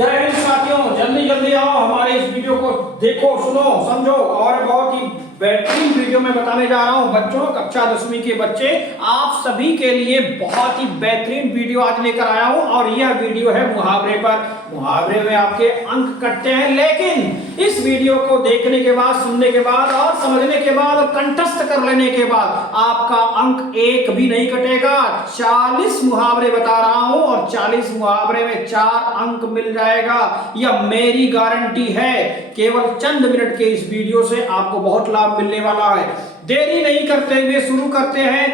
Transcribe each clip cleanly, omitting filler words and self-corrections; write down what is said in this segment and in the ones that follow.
जय हिंद साथियों, जल्दी जल्दी आओ, हमारे इस वीडियो को देखो, सुनो, समझो। और बहुत ही बेहतरीन वीडियो में बताने जा रहा हूं बच्चों, कक्षा 10वीं के बच्चे, आप सभी के लिए बहुत ही बेहतरीन वीडियो आज लेकर आया हूं। और यह वीडियो है मुहावरे पर। मुहावरे में आपके अंक कटते हैं, लेकिन इस वीडियो को देखने के बाद, सुनने के बाद और समझने के बाद और कंठस्थ कर लेने के बाद आपका अंक एक भी नहीं कटेगा। 40 मुहावरे बता रहा हूं और 40 मुहावरे में 4 अंक मिल जाएगा। यह मेरी गारंटी है। केवल चंद मिनट के इस वीडियो से आपको बहुत लाभ मिलने वाला है। देरी नहीं करते हुए शुरू करते हैं।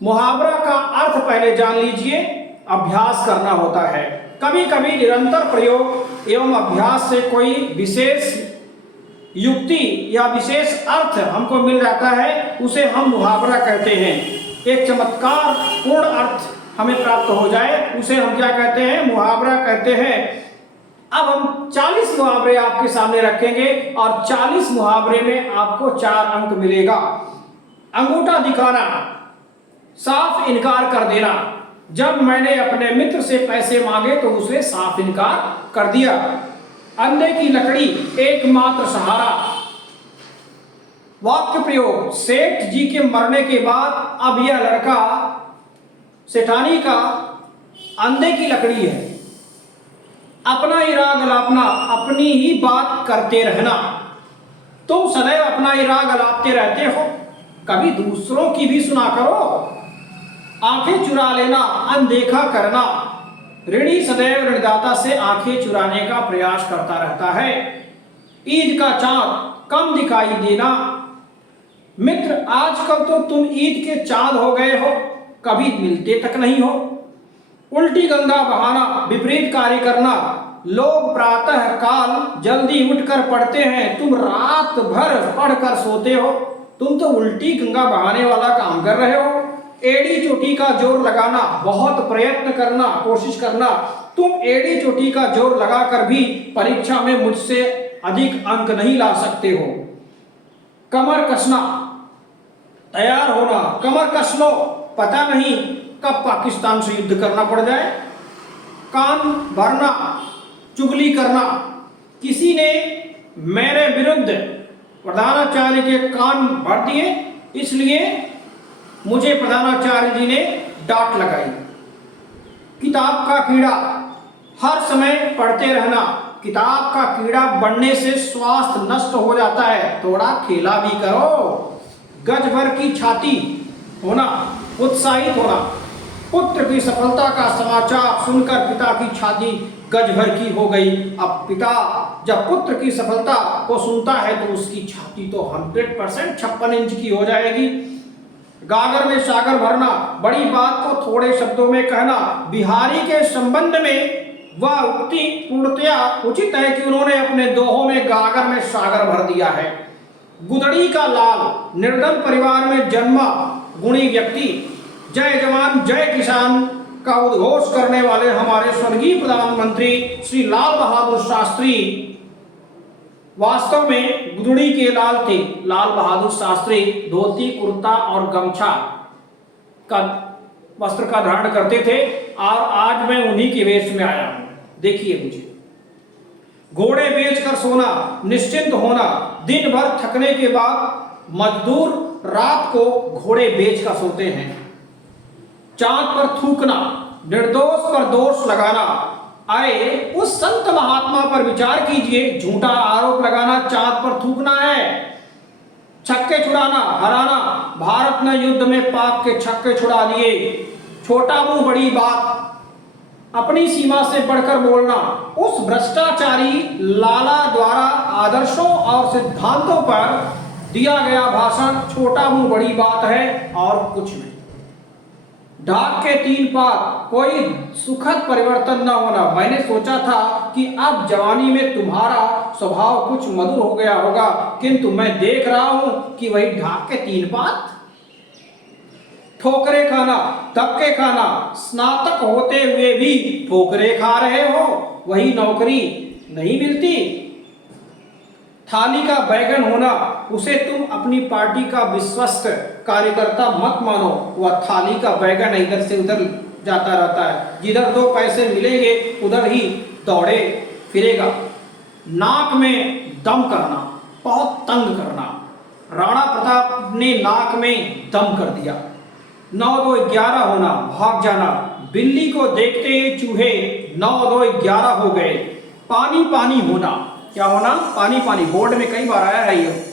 मुहावरा का अर्थ पहले जान लीजिए, अभ्यास करना होता है। कभी कभी निरंतर प्रयोग एवं अभ्यास से कोई विशेष युक्ति या विशेष अर्थ हमको मिल जाता है, उसे हम मुहावरा कहते हैं। एक चमत्कार पूर्ण अर्थ हमें प्राप्त हो जाए, उसे हम क्या कहते हैं? मुहावरा कहते हैं। अब हम 40 मुहावरे आपके सामने रखेंगे और 40 मुहावरे में आपको 4 अंक मिलेगा। अंगूठा दिखाना, साफ इनकार कर देना। जब मैंने अपने मित्र से पैसे मांगे तो उसे साफ इनकार कर दिया। अंधे की लकड़ी एकमात्र सहारा। वाक्य प्रयोग, सेठ जी के मरने के बाद अब यह लड़का सेठानी का अंधे की लकड़ी है। अपना ही राग अलापना, अपनी ही बात करते रहना। तुम सदैव अपना ही राग अलापते रहते हो, कभी दूसरों की भी सुना करो। आंखें चुरा लेना, अनदेखा करना। ऋणी सदैव ऋणदाता से आंखें चुराने का प्रयास करता रहता है। ईद का चांद कम दिखाई देना। मित्र, आजकल तो तुम ईद के चांद हो गए हो, कभी मिलते तक नहीं हो। उल्टी गंगा बहाना, विपरीत कार्य करना। लोग प्रातः काल जल्दी उठकर पढ़ते हैं, तुम रात भर पढ़कर सोते हो। तुम तो उल्टी गंगा बहाने वाला काम कर रहे हो। एड़ी चोटी का जोर लगाना, बहुत प्रयत्न करना, कोशिश करना। तुम एड़ी चोटी का जोर लगाकर भी परीक्षा में मुझसे अधिक अंक नहीं ला सकते हो। कमर कसना, तैयार होना। कमर कस लो, पता नहीं कब पाकिस्तान से युद्ध करना पड़ जाए। कान भरना, चुगली करना। किसी ने मेरे विरुद्ध प्रधानाचार्य के कान भर दिए, इसलिए मुझे प्रधानाचार्य जी ने डांट लगाई। किताब का कीड़ा, हर समय पढ़ते रहना। किताब का कीड़ा बढ़ने से स्वास्थ्य नष्ट हो जाता है, थोड़ा खेला भी करो। गज भर की छाती होना, उत्साहित होना। पुत्र की सफलता का समाचार सुनकर पिता की छाती गज भर की हो गई। अब पिता जब पुत्र की सफलता को सुनता है तो उसकी छाती तो 100% 56 इंच की हो जाएगी। गागर में सागर भरना, बड़ी बात को थोड़े शब्दों में कहना। बिहारी के संबंध में वह उक्ति पूर्णतया उचित है कि उन्होंने अपने दोहों में गागर में सागर भर दिया है। गुदड़ी का लाल, निर्धन परिवार में जन्मा गुणी व्यक्ति। जय जवान जय किसान का उद्घोष करने वाले हमारे स्वर्गीय प्रधानमंत्री श्री लाल बहादुर शास्त्री वास्तव में गुदड़ी के लाल थे। लाल बहादुर शास्त्री धोती, कुर्ता और गमछा का वस्त्र का धारण करते थे और आज मैं उन्हीं के वेश में आया हूं। देखिए मुझे। घोड़े बेचकर सोना, निश्चिंत होना। दिन भर थकने के बाद मजदूर रात को घोड़े बेचकर सोते हैं। चांद पर थूकना, निर्दोष पर दोष लगाना। आए उस संत महात्मा पर विचार कीजिए, झूठा आरोप लगाना चांद पर थूकना है। छक्के छुड़ाना, हराना। भारत ने युद्ध में पाक के छक्के छुड़ा दिए। छोटा मुंह बड़ी बात, अपनी सीमा से बढ़कर बोलना। उस भ्रष्टाचारी लाला द्वारा आदर्शों और सिद्धांतों पर दिया गया भाषण छोटा मुंह बड़ी बात है और कुछ नहीं। ढाक के 3 पात, कोई सुखद परिवर्तन न होना। मैंने सोचा था कि अब जवानी में तुम्हारा स्वभाव कुछ मधुर हो गया होगा, किंतु मैं देख रहा हूं कि वही ढाक के 3 पात। ठोकरे खाना, धक्के खाना। स्नातक होते हुए भी ठोकरे खा रहे हो, वही नौकरी नहीं मिलती। थाली का बैगन होना, उसे तुम अपनी पार्टी का विश्वस्त कार्यकर्ता मत मानो। वह थाली का बैगन इधर से उधर जाता रहता है, जिधर 2 पैसे मिलेंगे उधर ही दौड़े फिरेगा। नाक में दम करना, बहुत तंग करना। राणा प्रताप ने नाक में दम कर दिया। 9 2 11 होना, भाग जाना। बिल्ली को देखते ही चूहे 9 2 11 हो गए। पानी पानी होना, क्या होना? पानी पानी। बोर्ड में कई बार आया है ये।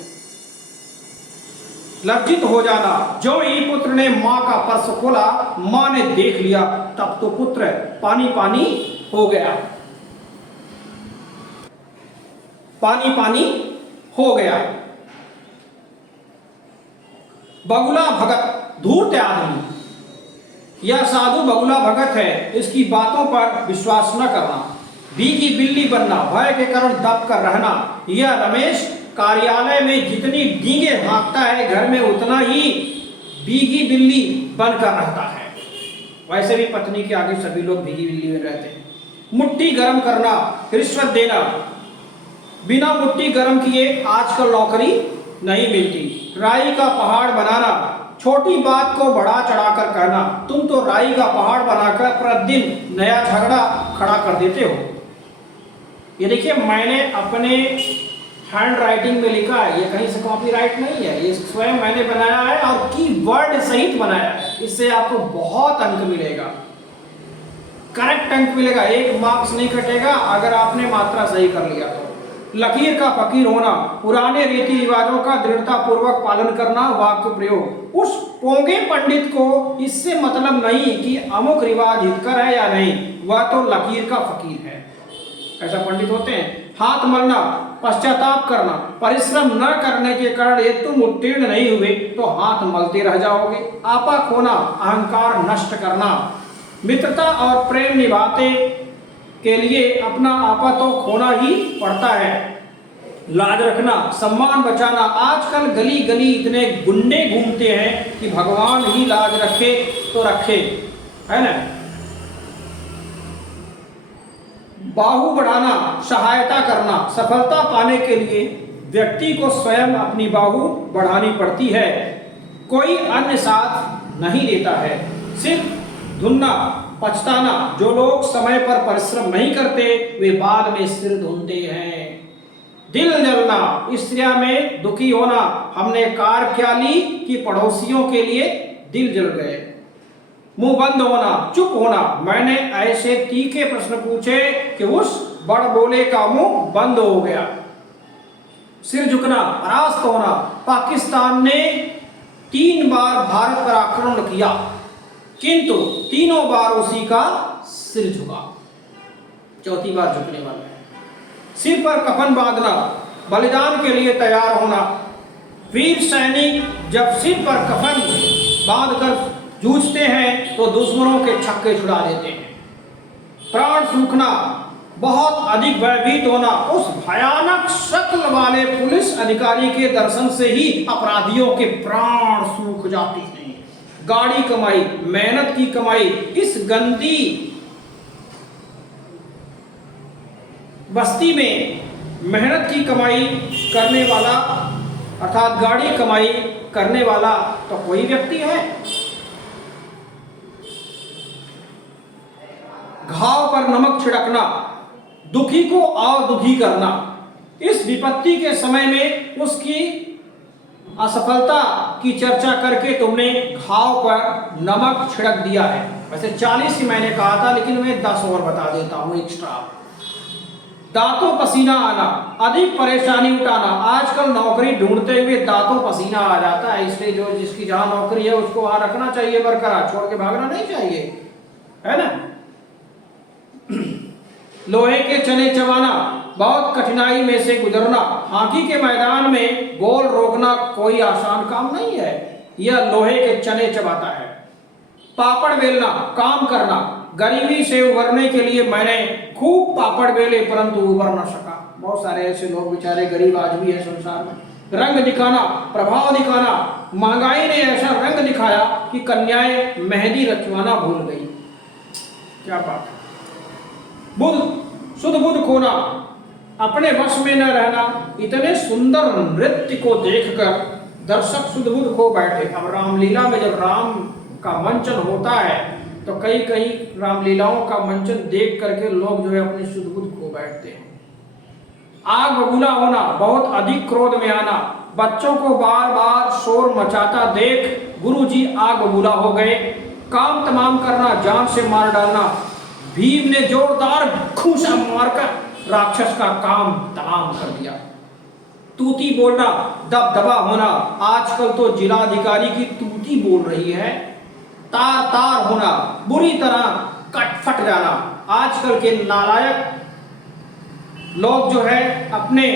लज्जित हो जाना, जो ही पुत्र ने मां का पर्स खोला, मां ने देख लिया, तब तो पुत्र पानी पानी हो गया। पानी पानी हो गया। बगुला भगत, धूर्त आदमी। यह साधु बगुला भगत है, इसकी बातों पर विश्वास न करना। भीगी बिल्ली बनना, भय के कारण दब कर रहना। यह रमेश कार्यालय में जितनी डींगे हाँकता है, घर में उतना ही भीगी बिल्ली बनकर रहता है। वैसे भी पत्नी के आगे सभी लोग भीगी बिल्ली में रहते हैं। मुट्ठी गर्म करना, रिश्वत देना। बिना मुट्ठी गर्म किए आजकल नौकरी नहीं मिलती। राई का पहाड़ बनाना, छोटी बात को बढ़ा चढ़ाकर कहना। तुम तो राई का पहाड़ बनाकर प्रतिदिन नया झगड़ा खड़ा कर देते हो। ये देखिए, मैंने अपने हैंड राइटिंग में लिखा है, ये कहीं से कॉपीराइट नहीं है, ये स्वयं मैंने बनाया है और कीवर्ड सहित बनाया है। इससे आपको बहुत अंक मिलेगा, करेक्ट अंक मिलेगा, 1 मार्क्स नहीं कटेगा अगर आपने मात्रा सही कर लिया तो। लकीर का फकीर होना, पुराने रीति रिवाजों का दृढ़ता पूर्वक पालन करना। वाक्य प्रयोग, उस पोंगे पंडित को इससे मतलब नहीं कि अमुक रिवाज हितकर है या नहीं, वह तो लकीर का फकीर है। ऐसा पंडित होते हैं। हाथ मलना, पश्चाताप करना, परिश्रम न करने के कारण यदि तुम उत्तीर्ण नहीं हुए तो हाथ मलते रह जाओगे। आपा खोना, अहंकार नष्ट करना। मित्रता और प्रेम निभाते के लिए अपना आपा तो खोना ही पड़ता है। लाज रखना, सम्मान बचाना। आजकल गली गली इतने गुंडे घूमते हैं कि भगवान ही लाज रखे तो रखे, है ना। बाहु बढ़ाना, सहायता करना। सफलता पाने के लिए व्यक्ति को स्वयं अपनी बाहु बढ़ानी पड़ती है, कोई अन्य साथ नहीं देता है। सिर्फ धुनना, पछताना। जो लोग समय पर परिश्रम नहीं करते वे बाद में सिर धुनते हैं। दिल जलना, स्त्रिया में दुखी होना। हमने कार क्या ली कि पड़ोसियों के लिए दिल जल गए। मुंह बंद होना, चुप होना। मैंने ऐसे तीखे प्रश्न पूछे कि उस बड़ बोले का मुंह बंद हो गया। सिर झुकना, परास्त होना। पाकिस्तान ने 3 बार भारत पर आक्रमण किया, किंतु तीनों बार उसी का सिर झुका, चौथी बार झुकने वाला है। सिर पर कफन बांधना, बलिदान के लिए तैयार होना। वीर सैनिक जब सिर पर कफन बांधकर जूझते हैं तो दुश्मनों के छक्के छुड़ा देते हैं। प्राण सूखना, बहुत अधिक भयभीत होना। उस भयानक शक्ल वाले पुलिस अधिकारी के दर्शन से ही अपराधियों के प्राण सूख जाते हैं। गाड़ी कमाई, मेहनत की कमाई, इस गंदी बस्ती में मेहनत की कमाई करने वाला अर्थात गाड़ी कमाई करने वाला तो कोई व्यक्ति है? घाव पर नमक छिड़कना, दुखी को और दुखी करना। इस विपत्ति के समय में उसकी असफलता की चर्चा करके तुमने घाव पर नमक छिड़क दिया है। वैसे 40 ही मैंने कहा था, लेकिन मैं 10 और बता देता हूं एक्स्ट्रा। दांतों पसीना आना, अधिक परेशानी उठाना। आजकल नौकरी ढूंढते हुए दांतों पसीना आ जाता है, इसलिए जो जिसकी जहां नौकरी है उसको वहां रखना चाहिए बरकरार, छोड़ के भागना नहीं चाहिए, है ना। लोहे के चने चबाना, बहुत कठिनाई में से गुजरना। हॉकी के मैदान में गोल रोकना कोई आसान काम नहीं है, यह लोहे के चने चबाता है। पापड़ बेलना, काम करना। गरीबी से उबरने के लिए मैंने खूब पापड़ बेले परंतु उबर न सका। बहुत सारे ऐसे लोग बेचारे गरीब आज भी है संसार में। रंग दिखाना, प्रभाव दिखाना। महंगाई ने ऐसा रंग दिखाया कि कन्याएं मेहंदी रचवाना भूल गई। क्या बात है। शुद्ध बुद्ध खोना, अपने वश में न रहना। इतने सुंदर नृत्य को देखकर दर्शक शुद्ध बुद्ध खो बैठे। अब रामलीला में जब राम का मंचन होता है तो कई कई रामलीलाओं का मंचन देख करके लोग जो है अपनी शुद्ध बुद्ध खो बैठते हैं। आग बबूला होना, बहुत अधिक क्रोध में आना, बच्चों को बार बार शोर मचाता देख गुरुजी आग बबूला हो गए। काम तमाम करना, जान से मार डालना, भीम ने जोरदार घूंसा मारकर राक्षस का काम तमाम कर दिया। तूती बोलना, दबदबा होना, आजकल तो जिलाधिकारी की तूती बोल रही है। तार तार होना, बुरी तरह कट फट जाना, आजकल के नालायक लोग जो है अपने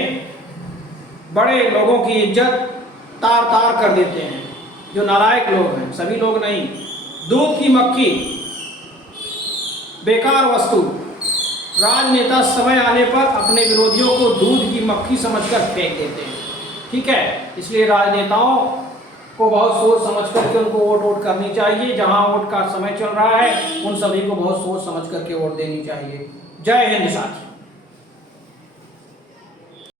बड़े लोगों की इज्जत तार तार कर देते हैं। जो नालायक लोग हैं, सभी लोग नहीं, दूध की मक्खी बेकार वस्तु। राजनेता समय आने पर अपने विरोधियों को दूध की मक्खी समझकर फेंक देते हैं। ठीक है, इसलिए राजनेताओं को बहुत सोच समझ करके उनको वोट करनी चाहिए। जहां वोट का समय चल रहा है उन सभी को बहुत सोच समझ करके वोट देनी चाहिए। जय हिंद साथी।